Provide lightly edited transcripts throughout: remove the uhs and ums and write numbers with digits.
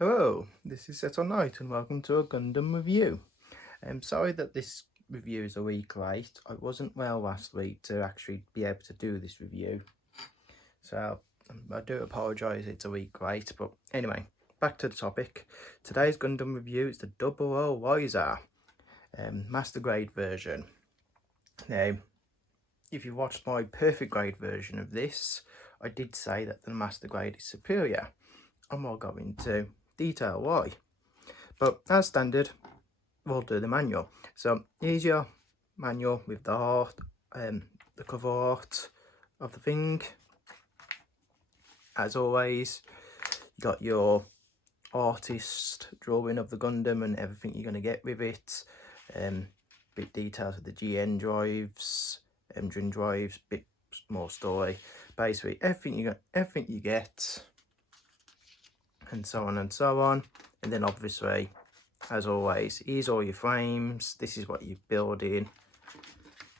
Hello, this is Set on Night and welcome to a Gundam review. I'm sorry that this review is a week late. I wasn't well last week to actually be able to do this review. So I do apologise it's a week late, but anyway, back to the topic. Today's Gundam review is the Double O Wiser Master Grade version. Now, if you watched my perfect grade version of this, I did say that the Master Grade is superior. And we'll go into detail why. But as standard, we'll do the manual. So here's your manual with the art, the cover art of the thing. As always, you got your artist drawing of the Gundam and everything you're going to get with it. Bit details of the GN drives, engine drives, bit more story. Basically, everything you get, and so on and so on. And then obviously, as always, here's all your frames, this is what you're building,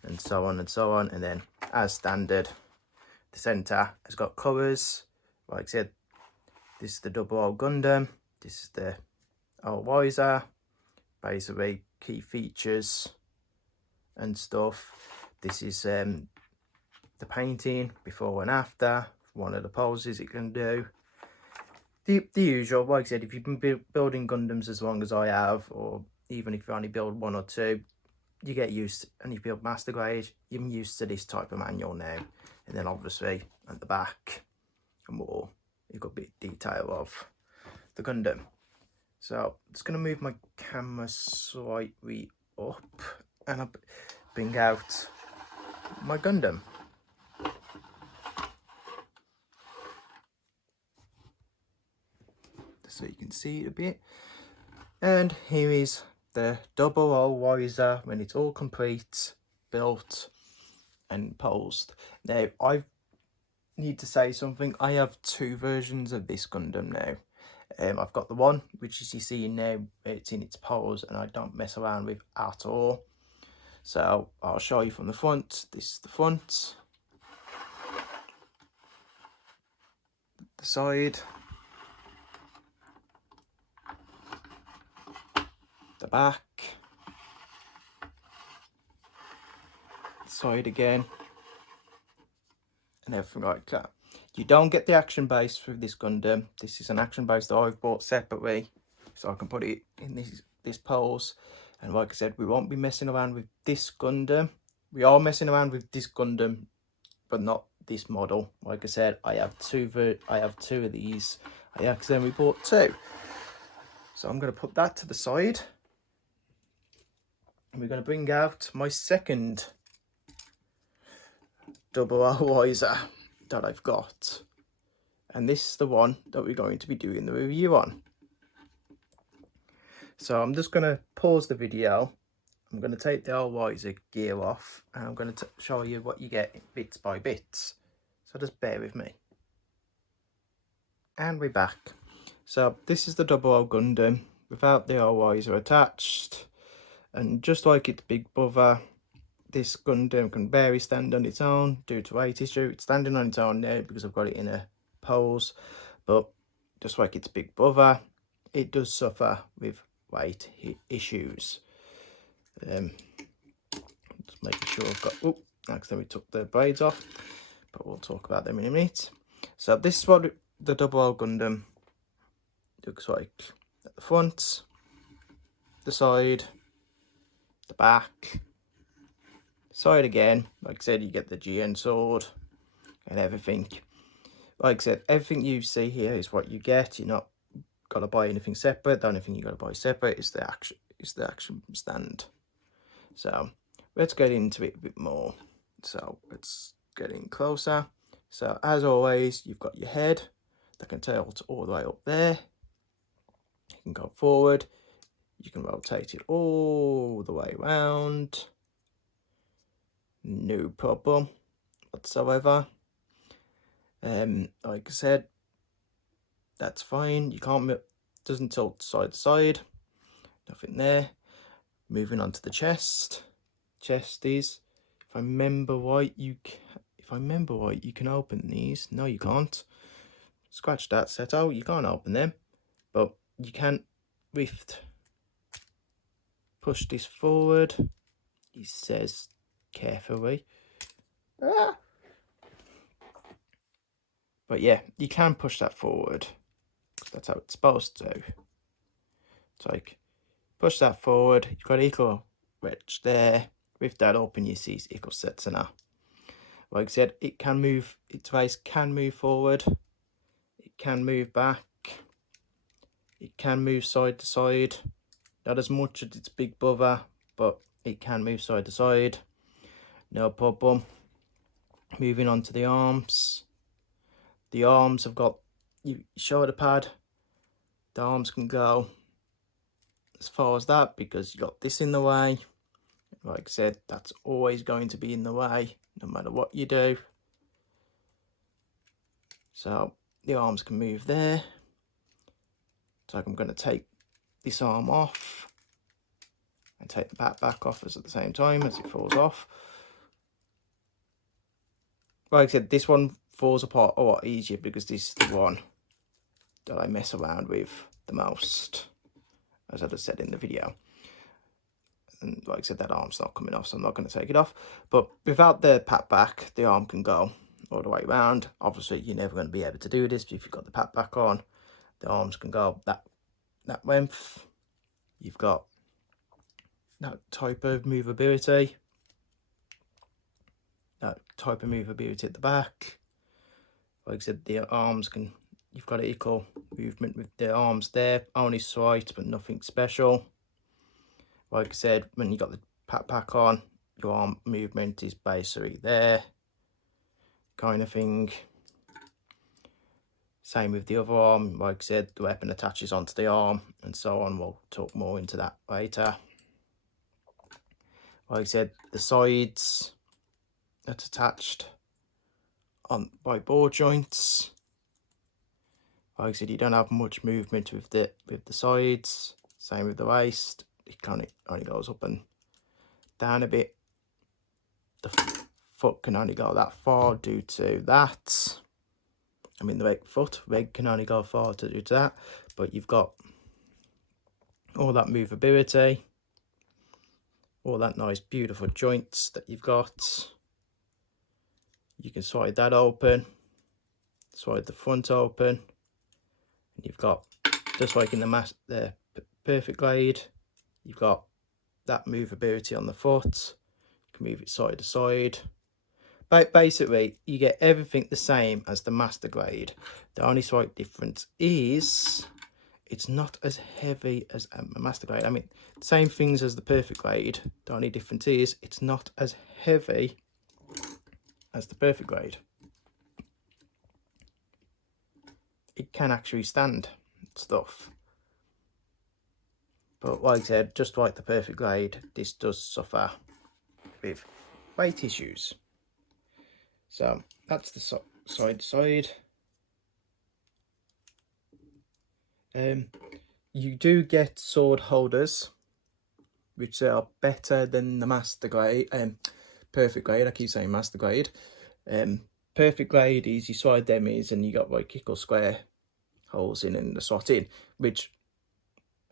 and so on and so on. And then as standard, the center has got colours. Like I said, this is the Double O Gundam, this is the O Wiser, basically key features and stuff. This is the painting before and after, one of the poses it can do. The usual, like I said, if you've been building Gundams as long as I have, or even if you only build one or two, you get used, and you build Master Grade, you're used to this type of manual now. And then obviously at the back, more, you've got a bit of detail of the Gundam. So I'm just going to move my camera slightly up, and I'll bring out my Gundam. So you can see it a bit. And here is the Double O Wiser when it's all complete, built and posed. Now I need to say something. I have two versions of this Gundam now. I've got the one which is you see now, it's in its pose and I don't mess around with at all. So I'll show you from the front. This is the front, the side, the back, the side again, and everything like that. You don't get the action base with this Gundam. This is an action base that I've bought separately, so I can put it in this pose. And like I said, we won't be messing around with this Gundam. We are messing around with this Gundam, but not this model. Like I said, I have two of these. I accidentally bought two. So I'm going to put that to the side. And we're going to bring out my second Double O Wiser that I've got. And this is the one that we're going to be doing the review on. So I'm just going to pause the video. I'm going to take the O Wiser gear off and I'm going to show you what you get bits by bits. So just bear with me. And we're back. So this is the Double O Gundam without the O Wiser attached. And just like its big brother, this Gundam can barely stand on its own due to weight issue. It's standing on its own now because I've got it in a pose. But just like its big brother, it does suffer with weight issues. Just making sure I've got, oh, accidentally took the blades off, but we'll talk about them in a minute. So this is what the Double O Gundam looks like at the front, the side, the back, side again. Like I said, you get the GN sword and everything. Like I said, everything you see here is what you get. You're not got to buy anything separate. The only thing you got to buy separate is the action stand. So let's get into it a bit more. So let's get in closer. So as always, you've got your head that can tilt all the way up there. You can go forward. You can rotate it all the way around. No problem whatsoever. Like I said, that's fine. You can't, doesn't tilt side to side. Nothing there. Moving on to the chest. Chest is, if I remember right, you can open these. No, you can't. Scratch that, Seto. You can't open them. But you can push this forward. He says carefully. But yeah, you can push that forward. That's how it's supposed to. It's like, push that forward. You've got equal wedge there. With that open, you see equal sets now. Like I said, it can move, its face can move forward. It can move back. It can move side to side. Not as much as its big brother, but it can move side to side. No problem. Moving on to the arms. The arms have got your shoulder pad. The arms can go as far as that because you got this in the way. Like I said, that's always going to be in the way no matter what you do. So the arms can move there. So I'm going to take this arm off and take the back off at the same time as it falls off. Like I said, this one falls apart a lot easier because this is the one that I mess around with the most, as I just said in the video. And like I said, that arm's not coming off, so I'm not going to take it off. But without the pat back, the arm can go all the way around. Obviously, you're never going to be able to do this, but if you've got the pat back on, the arms can go that length. You've got that type of movability. That type of movability at the back. Like I said, the arms can, you've got equal movement with the arms there, only slight but nothing special. Like I said, when you got the pat back on, your arm movement is basically there, kind of thing. Same with the other arm. Like I said, the weapon attaches onto the arm and so on. We'll talk more into that later. Like I said, the sides, that's attached on by ball joints. Like I said, you don't have much movement with the sides. Same with the waist. It kind of only goes up and down a bit. The foot can only go that far due to that. I mean, the leg can only go far due to that. But you've got all that movability, all that nice, beautiful joints that you've got. You can slide that open, slide the front open, and you've got, just like in the Perfect Glide, you've got that movability on the foot. You can move it side to side. But basically, you get everything the same as the Master Glide. The only slight difference is it's not as heavy as a Master Glide. I mean, same things as the Perfect Glide. The only difference is it's not as heavy as the Perfect Glide. It can actually stand stuff. But like I said, just like the Perfect Glide, this does suffer with weight issues. So that's the side to side. You do get sword holders, which are better than the Master Glide, Perfect Glide. I keep saying Master Glide. Perfect Glide is you slide them is, and you got like equal square holes in and the slot in, which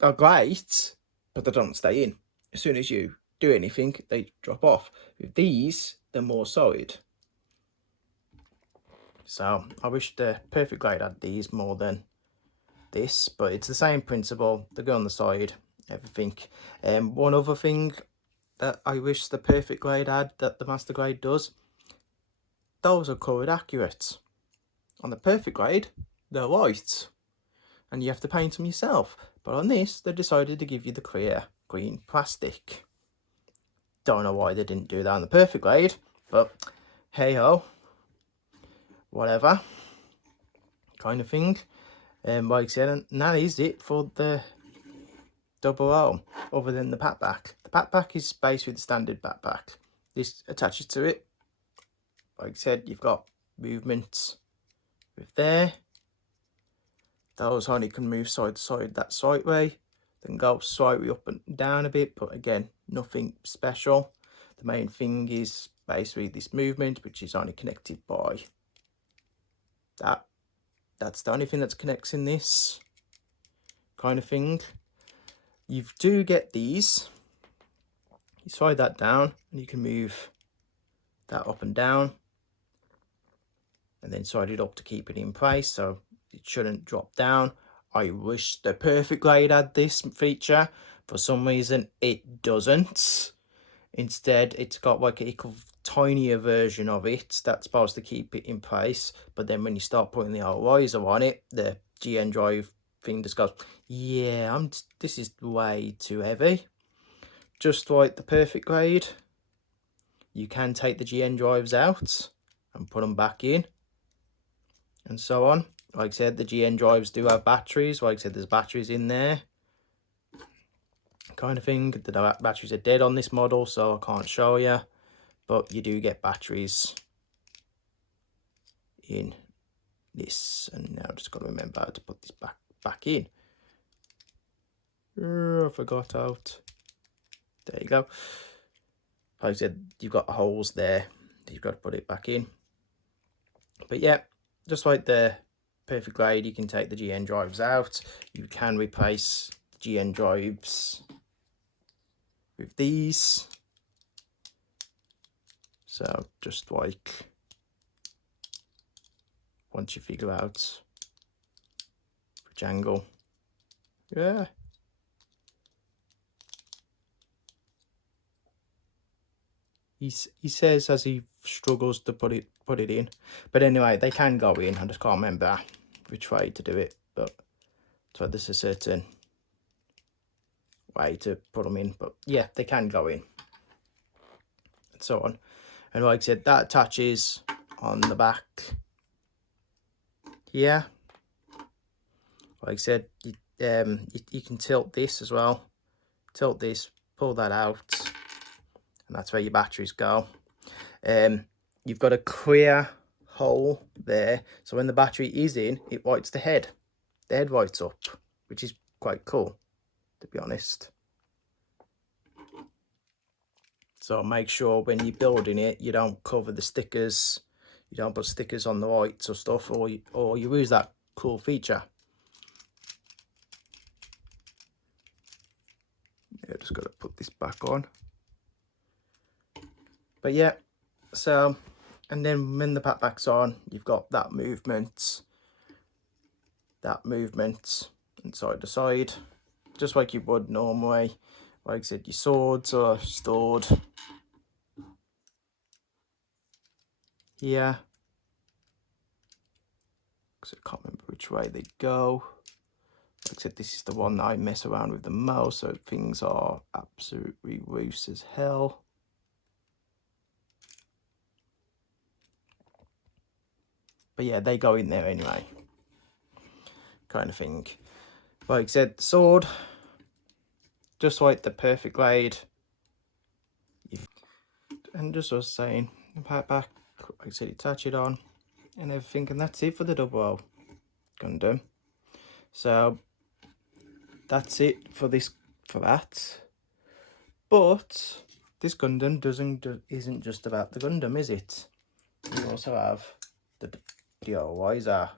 are great, but they don't stay in. As soon as you do anything, they drop off. With these, they're more solid. So I wish the Perfect Glide had these more than this, but it's the same principle. They go on the side, everything. One other thing that I wish the Perfect Glide had that the Master Glide does, those are coloured accurate. On the Perfect Glide, they're white, and you have to paint them yourself. But on this, they decided to give you the clear green plastic. Don't know why they didn't do that on the Perfect Glide, but hey ho, whatever kind of thing. Like I said, and that is it for the double O, other than the pat back. The pat back is basically the standard backpack. This attaches to it. Like I said, you've got movements with there. Those only can move side to side that side way. Then go slightly up and down a bit, but again, nothing special. The main thing is basically this movement, which is only connected by that. That's the only thing that's connecting this. kind of thing. You do get these. You slide that down and you can move that up and down, and then slide it up to keep it in place so it shouldn't drop down. I wish the Perfect Glide had this feature. For some reason it doesn't. Instead, it's got like a tinier version of it that's supposed to keep it in place, but then when you start putting the old riser on it, the GN drive thing just goes, yeah, this is way too heavy. Just like the Perfect Glide, you can take the GN drives out and put them back in, and so on. Like I said, the GN drives do have batteries. Like I said, there's batteries in there, kind of thing. The batteries are dead on this model, so I can't show you, but you do get batteries in this. And now I've just got to remember how to put this back in. I forgot out. There you go. Like I said, you've got holes there that you've got to put it back in. But yeah, just like the Perfect Glide, you can take the GN drives out. You can replace GN drives with these. So just like, once you figure out which angle, yeah. He says as he struggles to put it in, but anyway, they can go in. I just can't remember which way to do it, but so there's a certain way to put them in. But yeah, they can go in, and so on. And like I said, that attaches on the back here. Like I said, you can tilt this as well. Tilt this, pull that out, and that's where your batteries go. You've got a clear hole there, so when the battery is in, it lights the head. The head lights up, which is quite cool, to be honest. So make sure when you're building it, you don't cover the stickers. You don't put stickers on the lights or stuff, or you lose that cool feature. Yeah, just got to put this back on. But yeah, so, and then when the back's on, you've got that movement and side to side, just like you would normally. Like I said, your swords are stored here, because I can't remember which way they go. Like I said, this is the one that I mess around with the most, so things are absolutely loose as hell. But yeah, they go in there anyway, kind of thing. Like I said, the sword, just like the Perfect Glide. And just as I was saying, back, like I said, you attach it on and everything, and that's it for the double Gundam. So that's it for that. But this Gundam isn't just about the Gundam, is it? You also have the old Wiser.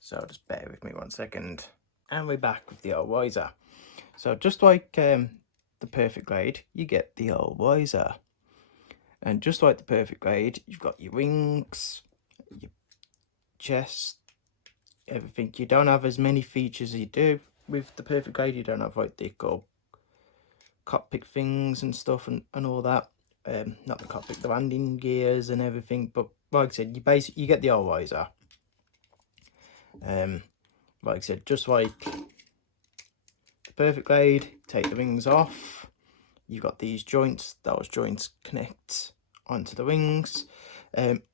So just bear with me 1 second. And we're back with the old Wiser. So just like the Perfect Glide, you get the old Wiser. And just like the Perfect Glide, you've got your wings, your chest, everything. You don't have as many features as you do with the Perfect Glide. You don't have like the cockpit things and stuff and all that. Not the cockpit, the landing gears and everything. But like I said, you get the old Wiser. Like I said, just like the Perfect Glide, take the wings off. You've got these joints. Those joints connect onto the wings.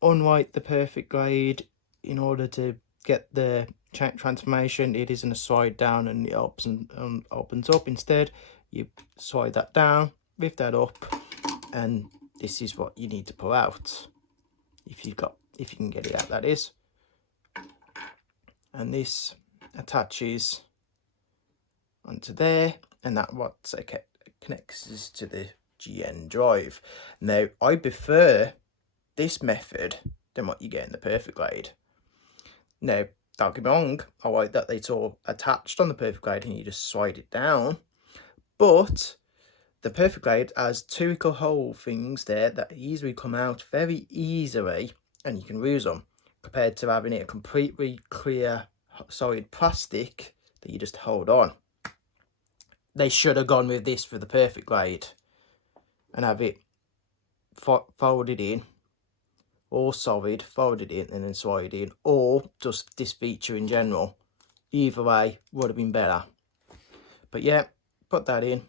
Unlike the Perfect Glide, in order to get the transformation, it isn't a slide down and it opens up. Instead, you slide that down, lift that up, and this is what you need to pull out. If you can get it out, that is. And this attaches onto there, and that connects to the GN drive. Now, I prefer this method than what you get in the Perfect Glide. Now, Don't get me wrong, I like that it's all attached on the Perfect Glide and you just slide it down. But the Perfect Glide has two little hole things there that easily come out very easily, and you can use them, compared to having it a completely clear solid plastic that you just hold on. They should have gone with this for the Perfect Glide and have it folded in, or solid, folded in and then slide in, or just this feature in general. Either way would have been better. But yeah, put that in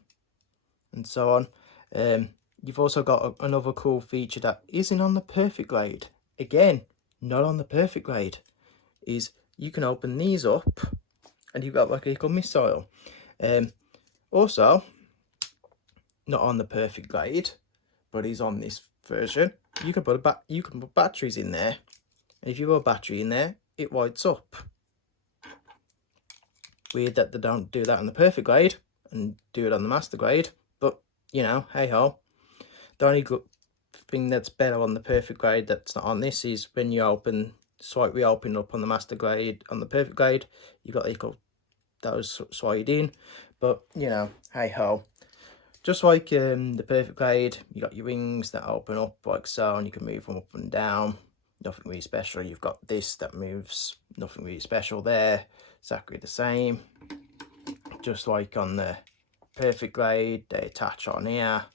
and so on. You've also got another cool feature that isn't on the Perfect Glide. Again, not on the Perfect Glide. Is you can open these up and you've got like a little missile. Also, not on the Perfect Glide, but is on this version. You can put batteries in there, and if you put a battery in there, it lights up. Weird that they don't do that on the Perfect Glide and do it on the Master Glide, but you know, hey ho. The only good thing that's better on the Perfect Glide that's not on this is when you slightly open up on the Master Glide, on the Perfect Glide, you've got little those slide in, but you know, hey ho. Just like the Perfect Glide, you got your wings that open up like so, and you can move them up and down. Nothing really special. You've got this that moves, nothing really special there. Exactly the same. Just like on the Perfect Glide, they attach on here.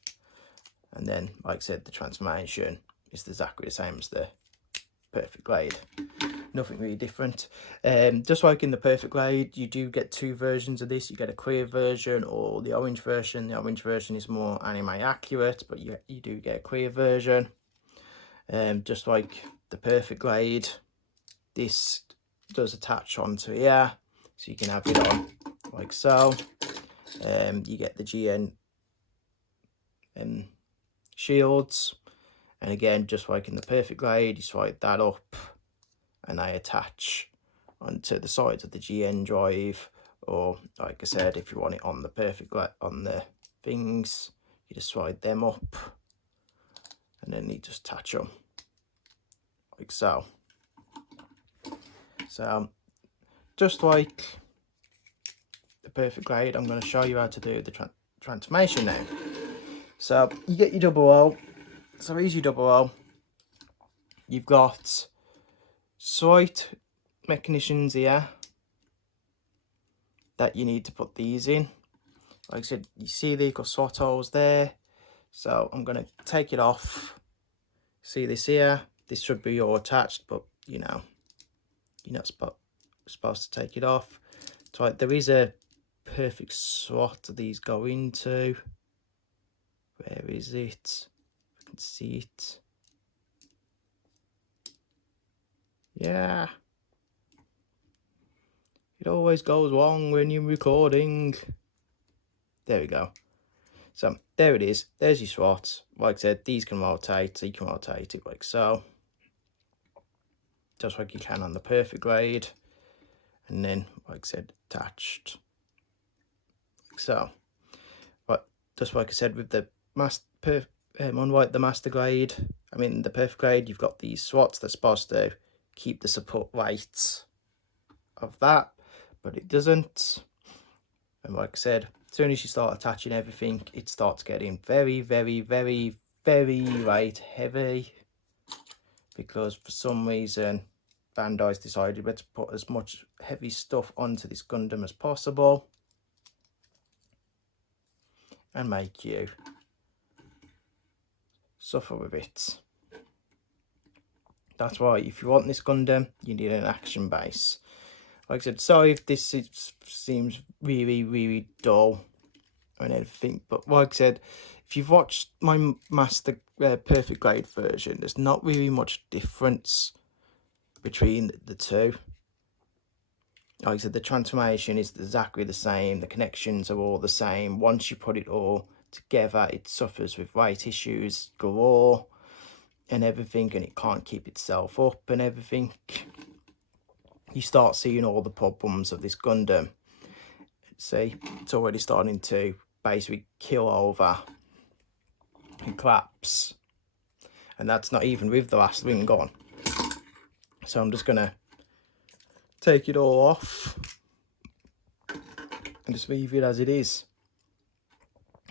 And then, like I said, the transformation is exactly the same as the Perfect Glide. Nothing really different. Just like in the Perfect Glide, you do get two versions of this. You get a clear version or the orange version. The orange version is more anime accurate, but you do get a clear version. Just like the Perfect Glide, this does attach onto here, so you can have it on like so. You get the GN shields, and again, just like in the Perfect Glide, you slide that up and they attach onto the sides of the GN drive, or like I said, if you want it on the Perfect Glide, on the things, you just slide them up and then you just attach them like so. So just like the Perfect Glide, I'm going to show you how to do the transformation now. So you get your double O. So here's your double O. You've got slight mechanisms here that you need to put these in. Like I said, you see the little slot holes there. So I'm going to take it off. See this here? This should be all attached, but you know, you're not supposed to take it off. So there is a perfect slot these go into. Where is it? I can see it. Yeah. It always goes wrong when you're recording. There we go. So there it is. There's your slots. Like I said, these can rotate, so you can rotate it like so. Just like you can on the Perfect Glide. And then, like I said, attached. Like so. But just like I said with the the Master Glide, I mean the Perfect Glide, you've got these slots that's supposed to keep the support weights of that, but it doesn't. And like I said, as soon as you start attaching everything, it starts getting very, very, very, very weight heavy, because for some reason Bandai's decided to put as much heavy stuff onto this Gundam as possible and make you suffer with it. That's why if you want this Gundam, you need an action base. Like I said, sorry if this seems really, really dull and everything, but like I said, if you've watched my Master Perfect Glide version, there's not really much difference between the two. Like I said, the transformation is exactly the same, the connections are all the same. Once you put it all together, it suffers with weight issues galore and everything, and it can't keep itself up and everything. You start seeing all the problems of this Gundam. See, it's already starting to basically kill over and collapse, and that's not even with the last wing gone. So I'm just gonna take it all off and just leave it as it is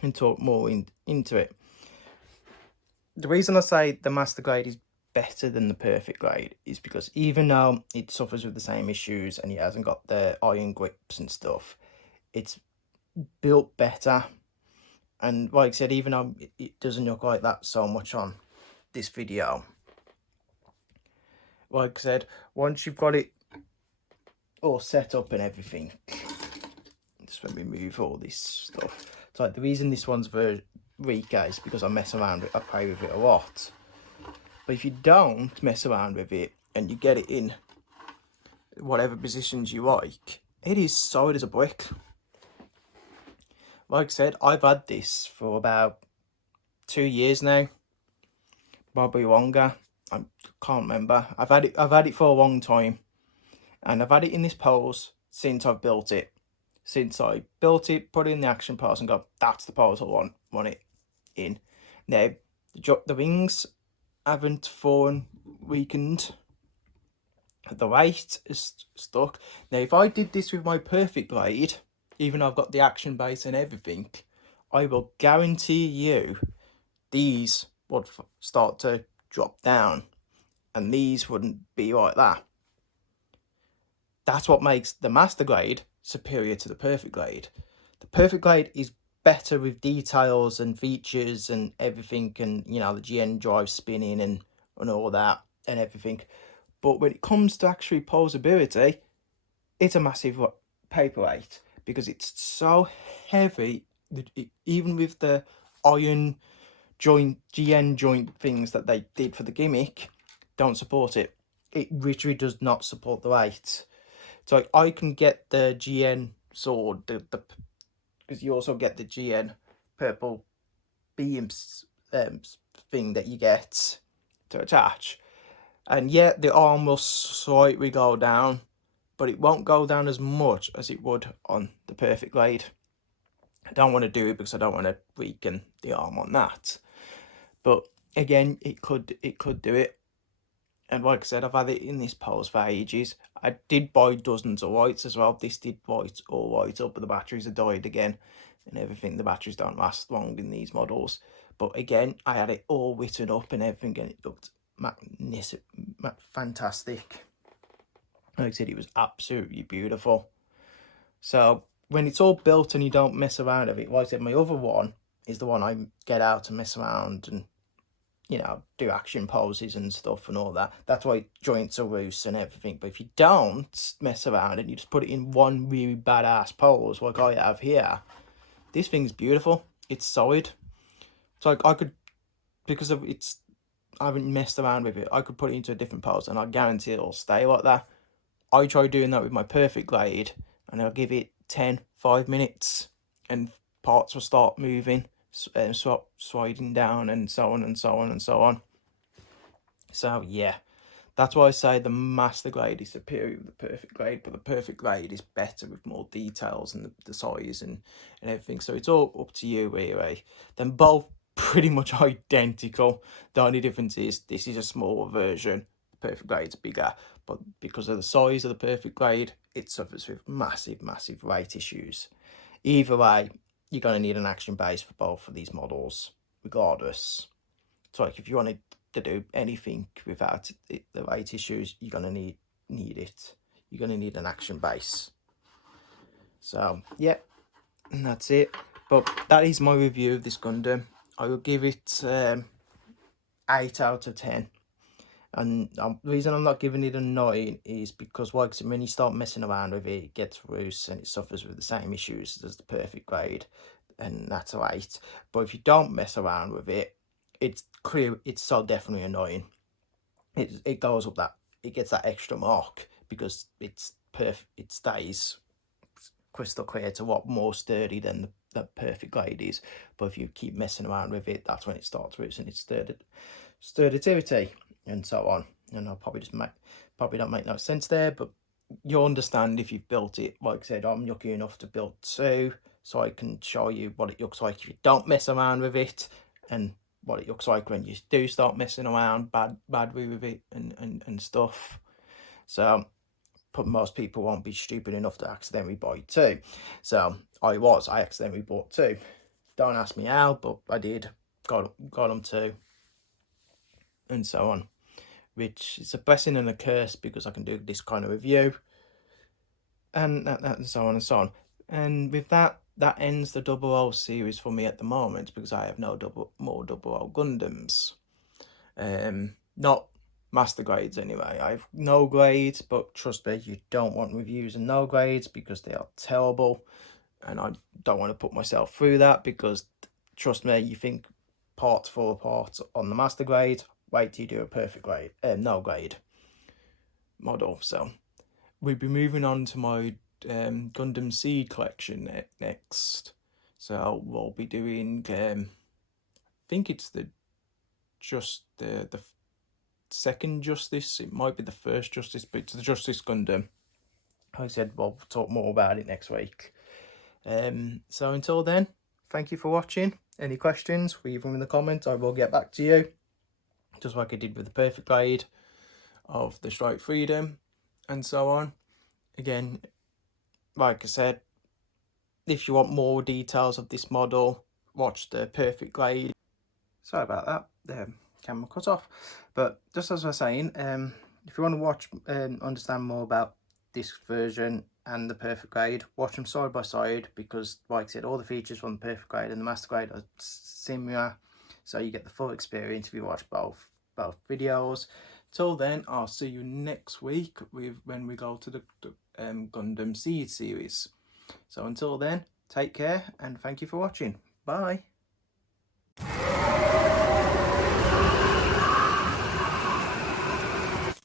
and talk more into it. The reason I say the Master Grade is better than the Perfect Grade is because even though it suffers with the same issues and it hasn't got the iron grips and stuff, it's built better. And like I said, even though it doesn't look like that so much on this video, like I said, once you've got it all set up and everything, just let me move all this stuff. So like, the reason this one's weaker is because I mess around with it, I play with it a lot. But if you don't mess around with it and you get it in whatever positions you like, it is solid as a brick. Like I said, I've had this for about 2 years now, probably longer. I can't remember. I've had it for a long time, and I've had it in this pose since I've built it. Since I built it, put it in the action pose, and go, that's the pose I want it in. Now the wings haven't fallen, weakened. The weight is stuck. Now if I did this with my Perfect Grade, even though I've got the action base and everything, I will guarantee you these would start to drop down and these wouldn't be like that. That's what makes the Master Grade superior to the Perfect Grade. The Perfect Grade is better with details and features and everything, and you know, the GN drive spinning and all that and everything. But when it comes to actually posability, it's a massive paperweight because it's so heavy that even with the iron joint, GN joint things that they did for the gimmick, don't support it. It literally does not support the weight. So I can get the GN sword, because you also get the GN purple beams thing that you get to attach. And yet the arm will slightly go down, but it won't go down as much as it would on the Perfect Grade. I don't want to do it because I don't want to weaken the arm on that. But again, it could do it. And like I said, I've had it in this pose for ages. I did buy dozens of whites as well. This did white all white up, but the batteries have died again and everything. The batteries don't last long in these models. But again, I had it all written up and everything, and it looked magnificent, fantastic. Like I said, it was absolutely beautiful. So when it's all built and you don't mess around with it, like I said, my other one is the one I get out and mess around and, you know, do action poses and stuff and all that. That's why joints are loose and everything. But if you don't mess around and you just put it in one really badass pose like I have here, this thing's beautiful. It's solid. So I could, because of it's, I haven't messed around with it, I could put it into a different pose and I guarantee it'll stay like that. I try doing that with my Perfect Grade and I'll give it 5 minutes and parts will start moving, sliding down and so on and so on and so on. So yeah, that's why I say the Master Grade is superior to the Perfect Grade, but the Perfect Grade is better with more details and the size and everything. So it's all up to you really. They're both pretty much identical. The only difference is this is a smaller version. The Perfect Grade's bigger, but because of the size of the Perfect Grade, it suffers with massive weight issues. Either way, you're going to need an action base for both of these models, regardless. So like if you wanted to do anything without the weight issues, you're going to need it. You're going to need an action base. So yeah, and that's it. But that is my review of this Gundam. I will give it 8 out of 10. And the reason I'm not giving it a 9 is because, like, when you start messing around with it, it gets loose and it suffers with the same issues as the Perfect Grade, and that's a 8. But if you don't mess around with it, it's clear, it's so definitely annoying. It goes up that, it gets that extra mark because it's perfect. It stays crystal clear to what more sturdy than the Perfect Grade is. But if you keep messing around with it, that's when it starts losing its sturdity and so on. And I'll probably don't make no sense there, but you'll understand if you've built it. Like I said, I'm lucky enough to build 2, so I can show you what it looks like if you don't mess around with it, and what it looks like when you do start messing around badly with it and stuff. So most people won't be stupid enough to accidentally buy 2. So I accidentally bought 2. Don't ask me how, but I did. Got them 2, and so on. Which is a blessing and a curse, because I can do this kind of review, and so on and so on. And with that ends the Double O series for me at the moment, because I have no more Double O Gundams. Not master grades anyway. I have no grades, but trust me, you don't want reviews and no grades, because they are terrible, and I don't want to put myself through that, because trust me, you think parts fall apart on the master grade, wait till you do a perfect grade, no grade model. So we'll be moving on to my Gundam Seed collection next. So we'll be doing I think it's the second Justice. It might be the first Justice, but it's the Justice Gundam. Like I said, we'll talk more about it next week. So until then, thank you for watching. Any questions, leave them in the comments. I will get back to you, just like I did with the perfect grade of the Strike Freedom and so on. Again, like I said, if you want more details of this model, watch the perfect grade. Sorry about that, the camera cut off. But just as I was saying, if you want to watch and understand more about this version and the perfect grade, watch them side by side, because like I said, all the features from the perfect grade and the master grade are similar, so you get the full experience if you watch both videos. Till then, I'll see you next week when we go to the Gundam Seed series. So until then, take care and thank you for watching. Bye.